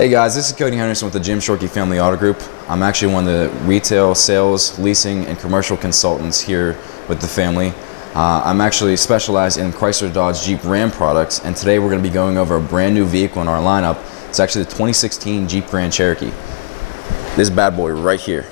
Hey guys, this is Cody Henderson with the Shorkey Family Auto Group. I'm actually one of the retail, sales, leasing, and commercial consultants here with the family. I'm actually specialized in Chrysler, Dodge, Jeep, Ram products, and today we're going to be going over a brand new vehicle in our lineup. It's actually the 2016 Jeep Grand Cherokee. This bad boy right here.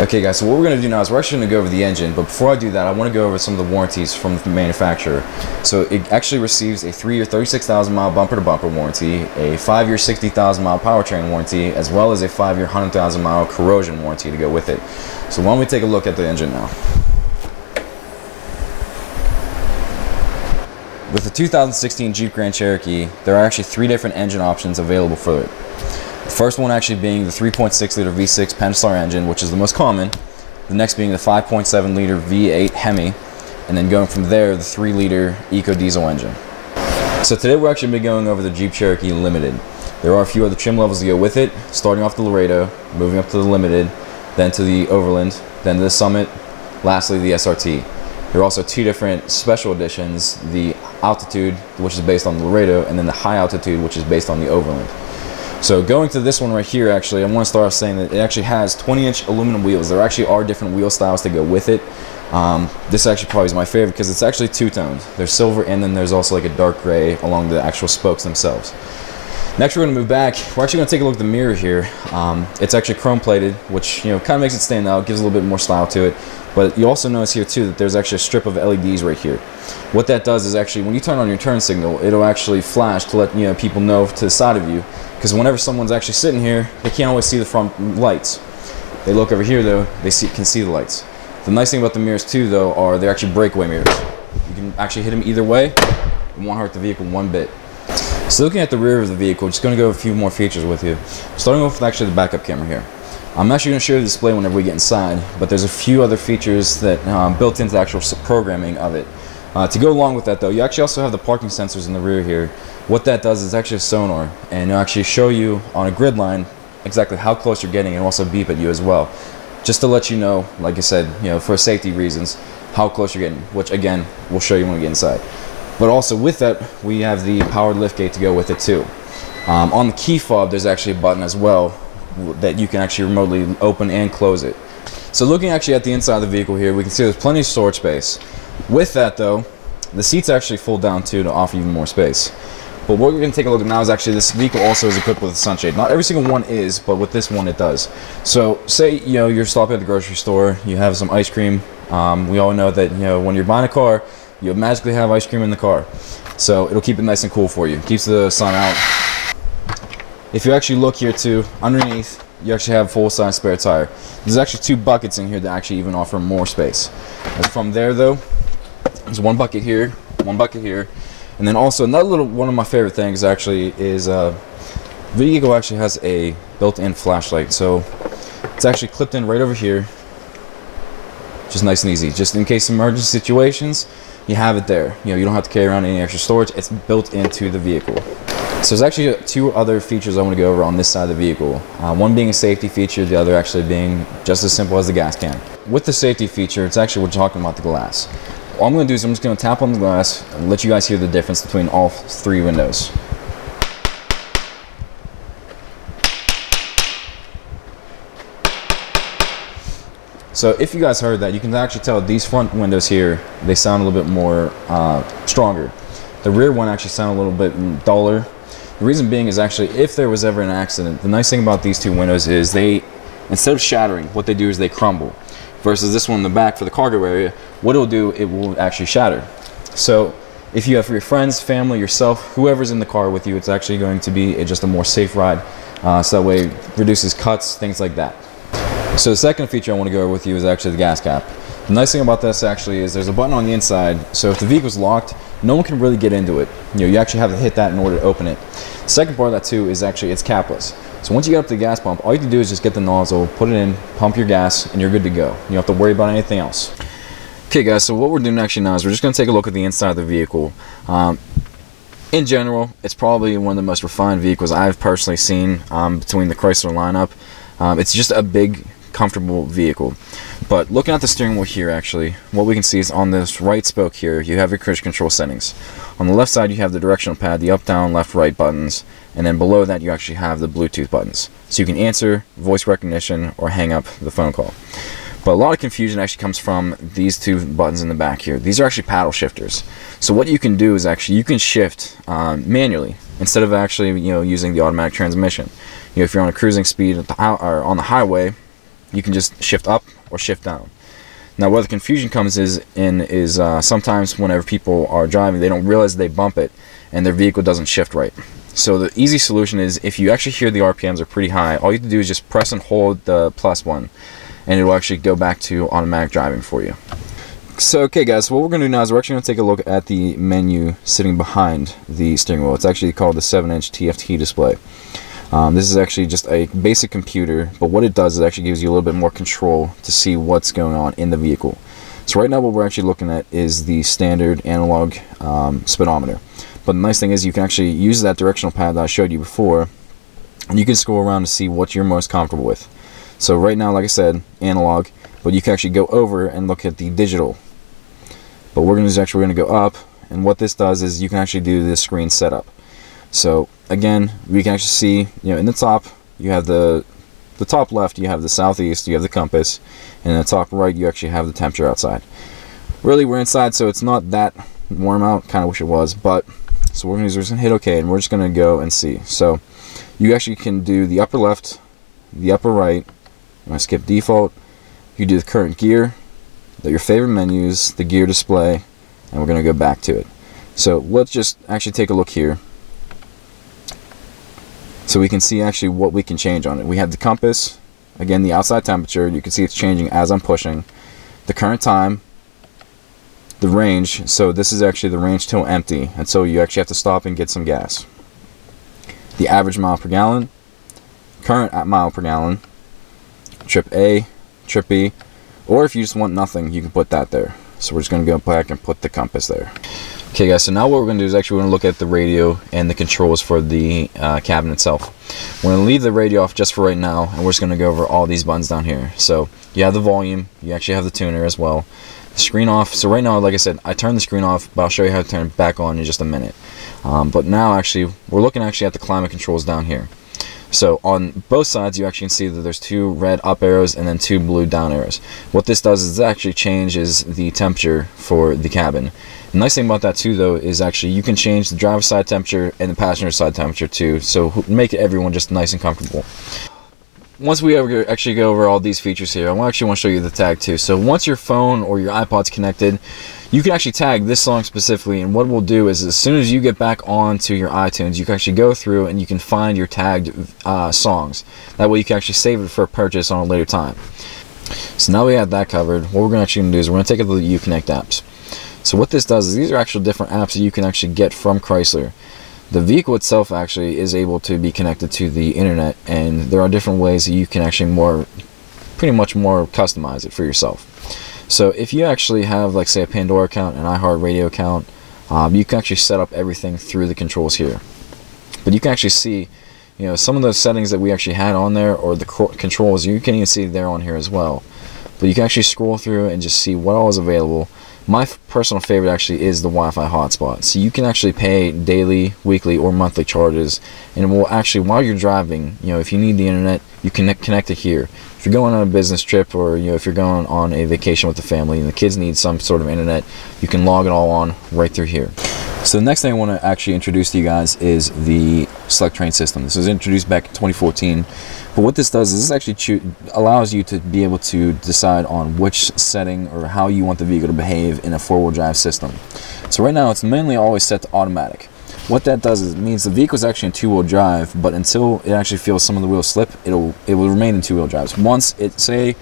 Okay guys, so what we're going to do now is we're actually going to go over the engine, but before I do that, I want to go over some of the warranties from the manufacturer. So it actually receives a 3-year 36,000 mile bumper-to-bumper warranty, a 5-year 60,000 mile powertrain warranty, as well as a 5-year 100,000 mile corrosion warranty to go with it. So why don't we take a look at the engine now. With the 2016 Jeep Grand Cherokee, there are actually 3 different engine options available for it. The first one actually being the 3.6 liter V6 Pentastar engine, which is the most common. The next being the 5.7 liter V8 Hemi, and then going from there, the 3 liter Eco Diesel engine. So today we're actually going to be going over the Jeep Cherokee Limited. There are a few other trim levels to go with it, starting off the Laredo, moving up to the Limited, then to the Overland, then to the Summit, lastly the SRT. There are also 2 different special editions, the Altitude, which is based on the Laredo, and then the High Altitude, which is based on the Overland. So going to this one right here, actually, I want to start off saying that it actually has 20-inch aluminum wheels. There actually are different wheel styles to go with it. This actually probably is my favorite because it's actually 2-toned. There's silver and then there's also like a dark gray along the actual spokes themselves. Next we're going to move back. We're actually going to take a look at the mirror here. It's actually chrome plated, which kind of makes it stand out, gives a little bit more style to it. But you also notice here too that there's actually a strip of LEDs right here. What that does is actually when you turn on your turn signal, it'll actually flash to let people know to the side of you. Because whenever someone's actually sitting here, they can't always see the front lights. They look over here though, they can see the lights. The nice thing about the mirrors too though are they're actually breakaway mirrors. You can actually hit them either way. It won't hurt the vehicle one bit. So looking at the rear of the vehicle, I'm just going to go over a few more features with you. Starting off with actually the backup camera here. I'm actually going to show you the display whenever we get inside, but there's a few other features that built into the actual programming of it. To go along with that though, you actually also have the parking sensors in the rear here. What that does is actually a sonar, and it'll actually show you on a grid line exactly how close you're getting and also beep at you as well. Just to let you know, like I said, for safety reasons, how close you're getting, which again, we'll show you when we get inside. But also with that, we have the powered liftgate to go with it too. On the key fob, there's actually a button as well that you can actually remotely open and close it. So looking actually at the inside of the vehicle here, we can see there's plenty of storage space. With that though, the seats actually fold down too to offer even more space. But what we're going to take a look at now is actually this vehicle also is equipped with a sunshade. Not every single one is, but with this one it does. So say you're stopping at the grocery store, you have some ice cream. We all know that when you're buying a car, you magically have ice cream in the car. So it'll keep it nice and cool for you. It keeps the sun out. If you actually look here too, underneath, you actually have full-size spare tire. There's actually 2 buckets in here that actually even offer more space. And from there though, there's 1 bucket here, 1 bucket here, and then also another one of my favorite things actually is the vehicle actually has a built-in flashlight. So it's actually clipped in right over here, just nice and easy. Just in case of emergency situations, you have it there. You don't have to carry around any extra storage. It's built into the vehicle. So there's actually 2 other features I want to go over on this side of the vehicle. One being a safety feature, the other actually being just as simple as the gas can. With the safety feature, it's actually we're talking about the glass. All I'm going to do is I'm just going to tap on the glass and let you guys hear the difference between all 3 windows. So if you guys heard that, you can actually tell these front windows here, they sound a little bit more stronger. The rear one actually sounds a little bit duller. The reason being is actually if there was ever an accident, the nice thing about these 2 windows is they, instead of shattering, what they do is they crumble. Versus this one in the back for the cargo area, what it'll do, it will actually shatter. So if you have your friends, family, yourself, whoever's in the car with you, it's actually going to be just a more safe ride. So that way it reduces cuts, things like that. So the second feature I want to go over with you is actually the gas cap. The nice thing about this actually is there's a button on the inside, so if the vehicle's locked, no one can really get into it. You actually have to hit that in order to open it. The second part of that too is actually it's capless. So once you get up to the gas pump, all you have to do is just get the nozzle, put it in, pump your gas, and you're good to go. You don't have to worry about anything else. Okay guys, so what we're doing actually now is we're just going to take a look at the inside of the vehicle. In general, it's probably one of the most refined vehicles I've personally seen between the Chrysler lineup. It's just a big, comfortable vehicle. But looking at the steering wheel here, actually, what we can see is on this right spoke here, you have your cruise control settings. On the left side, you have the directional pad, the up, down, left, right buttons, and then below that, you actually have the Bluetooth buttons. So you can answer, voice recognition, or hang up the phone call. But a lot of confusion actually comes from these two buttons in the back here. These are actually paddle shifters. So what you can do is actually you can shift manually instead of actually using the automatic transmission. If you're on a cruising speed or on the highway, you can just shift up or shift down. Now where the confusion comes is sometimes whenever people are driving, they don't realize they bump it and their vehicle doesn't shift right. So the easy solution is, if you actually hear the RPMs are pretty high, all you have to do is just press and hold the plus one, and it will actually go back to automatic driving for you. So okay guys, what we're going to do now is we're actually going to take a look at the menu sitting behind the steering wheel. It's actually called the 7-inch TFT display. This is actually just a basic computer, but what it does is it actually gives you a little bit more control to see what's going on in the vehicle. So right now what we're actually looking at is the standard analog speedometer. But the nice thing is you can actually use that directional pad that I showed you before, and you can scroll around to see what you're most comfortable with. So right now, like I said, analog, but you can actually go over and look at the digital. But we're going to go up, and what this does is you can actually do this screen setup. So again, we can actually see, in the top you have the top left, you have the southeast, you have the compass, and in the top right you actually have the temperature outside. Really, we're inside, so it's not that warm out. Kind of wish it was, but so we're going to hit OK, and we're just going to go and see. So you actually can do the upper left, the upper right. I'm going to skip default. You do the current gear, your favorite menus, the gear display, and we're going to go back to it. So let's just actually take a look here. So we can see actually what we can change on it. We have the compass, again the outside temperature, you can see it's changing as I'm pushing, the current time, the range, so this is actually the range till empty, and so you actually have to stop and get some gas. The average mile per gallon, current mile per gallon, trip A, trip B, or if you just want nothing, you can put that there. So we're just going to go back and put the compass there. Okay guys, so now what we're going to do is actually we're going to look at the radio and the controls for the cabin itself. We're going to leave the radio off just for right now, and we're just going to go over all these buttons down here. So you have the volume, you actually have the tuner as well. The screen off, so right now, like I said, I turned the screen off, but I'll show you how to turn it back on in just a minute. But now actually, we're looking actually at the climate controls down here. So on both sides you actually can see that there's two red up arrows and then two blue down arrows. What this does is it actually changes the temperature for the cabin. The nice thing about that too though is actually you can change the driver's side temperature and the passenger side temperature too, so make everyone just nice and comfortable. Once we actually go over all these features here, I actually want to show you the tag too. So once your phone or your iPod's connected, you can actually tag this song specifically, and what we'll do is as soon as you get back onto your iTunes, you can actually go through and you can find your tagged songs. That way you can actually save it for purchase on a later time. So now we have that covered, what we're actually going to do is we're going to take a look at the Uconnect apps. So what this does is these are actual different apps that you can actually get from Chrysler. The vehicle itself actually is able to be connected to the internet, and there are different ways that you can actually pretty much more customize it for yourself. So if you actually have, like say, a Pandora account, an iHeartRadio account, you can actually set up everything through the controls here. But you can actually see, some of those settings that we actually had on there, or the controls, you can even see they're on here as well. But you can actually scroll through and just see what all is available. My personal favorite actually is the Wi-Fi hotspot. So you can actually pay daily, weekly, or monthly charges, and it will actually, while you're driving, if you need the internet, you can connect it here. If you're going on a business trip, or if you're going on a vacation with the family and the kids need some sort of internet, you can log it all on right through here. So the next thing I want to actually introduce to you guys is the Selecttrain system. This was introduced back in 2014. But what this does is this actually allows you to be able to decide on which setting or how you want the vehicle to behave in a four-wheel drive system. So right now it's mainly always set to automatic. What that does is it means the vehicle is actually in two-wheel drive, but until it actually feels some of the wheels slip, it will remain in two-wheel drives. Once say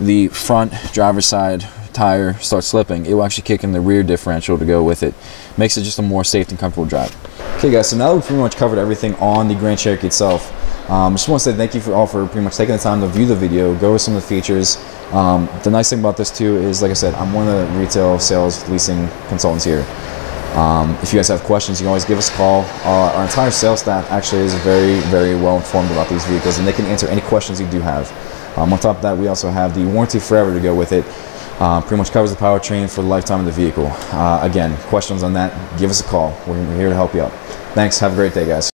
the front driver's side tire starts slipping, it will actually kick in the rear differential to go with it. Makes it just a more safe and comfortable drive. Okay guys, so now that we've pretty much covered everything on the Grand Cherokee itself, I just want to say thank you for pretty much taking the time to view the video, go over some of the features. The nice thing about this too is, like I said, I'm one of the retail sales leasing consultants here. If you guys have questions, you can always give us a call. Our entire sales staff actually is very, very well informed about these vehicles, and they can answer any questions you do have. On top of that, we also have the warranty forever to go with it. Pretty much covers the powertrain for the lifetime of the vehicle. Again, questions on that, give us a call. We're here to help you out. Thanks. Have a great day, guys.